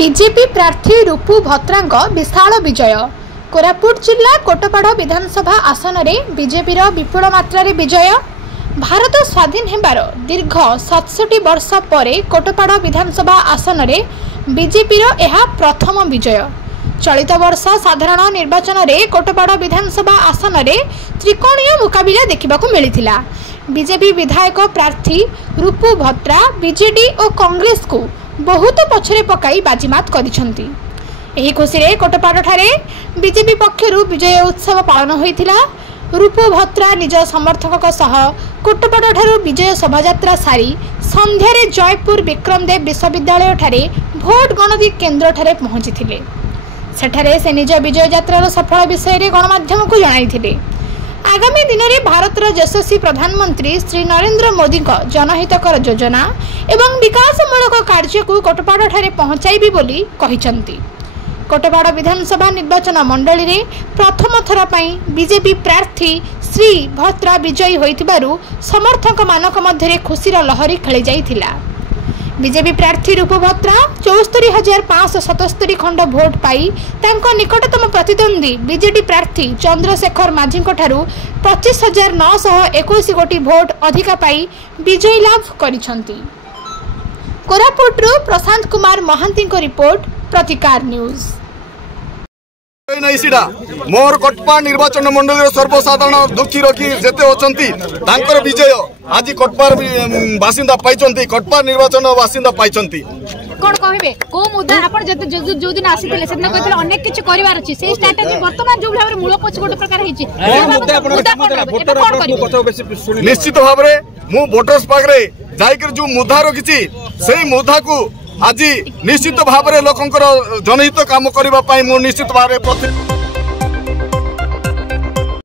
BJP प्रार्थी रूपू भत्रांग विशाल विजय। कोरापुट जिला कोटपाड़ विधानसभा आसन में बीजेपी विपुल मात्रा विजय। भारत स्वाधीन हेबार दीर्घ 67 वर्ष पर कोटपाड़ विधानसभा आसन में बीजेपी प्रथम विजय। चलित वर्ष साधारण निर्वाचन में कोटपाड़ विधानसभा आसन में त्रिकोणीय मुकाबिला देखा मिलता। बीजेपी विधायक प्रार्थी रूपू भत्रा बीजेडी और कांग्रेस को बहुत पछरे पकाई बाजीमात करिसेंती। एही खुशी रे कोटपाड़ ठारे बीजेपी पक्षरु विजय उत्सव पालन होइथिला। रूपू भत्रा निज समर्थक सह कोटपाड़ ठारू विजय शोभायात्रा सारी संध्यारे जयपुर विक्रमदेव विश्वविद्यालय ठारे भोट गणति केन्द्र ठारे पहुंची। सेठारे से निज विजय यात्रार सफल विषय रे गणमाध्यम को जणाइथिले। आगामी दिन में भारतर यशस्वी प्रधानमंत्री श्री नरेंद्र मोदी जनहितकर योजना एवं विकासमूलक कार्य को कोटपाड़ ठारे पहुंचाइबी बोली कहिसंती। कोटपाड़ विधानसभा निर्वाचन मंडली रे प्रथम थर पई बीजेपी प्रार्थी श्री भत्रा विजयी होइतिबारु समर्थक मानक मध्यरे खुशीर लहरी खेली जाइथिला। बीजेपी प्रार्थी रूपू भत्रा 74,577 खंड भोट पाई तांको निकटतम प्रतिद्वंदी बीजेडी प्रार्थी चंद्रशेखर माझी 25,921 गोटी भोट अधिका पाई विजयी लाभ करिसंती। कोरापुटरू प्रशांत कुमार महांती को रिपोर्ट प्रतिकार न्यूज। मोर कोटपाड़ निर्वाचन मंडल सर्वसाधारण दुखी रखी जेते अछंती तांकर विजय आज कोटपाड़ बासिंदा पाइचंती। कोटपाड़ निर्वाचन बासिंदा पाइचंती। कोन कहबे को मुद्दा आपण जो दिन आसीथिले सेतना कहथिले अनेक किछ करिवार अछि से स्ट्रैटेजी वर्तमान जो भाबरे मूल कोच गोटे प्रकार हिची निश्चित भाबरे मु वोटर्स पागरे जाइकर जो मुद्दा रखिछि सेही मुद्दा को आज निश्चित भाव में लोकंर जनहित काम करने निश्चित भाव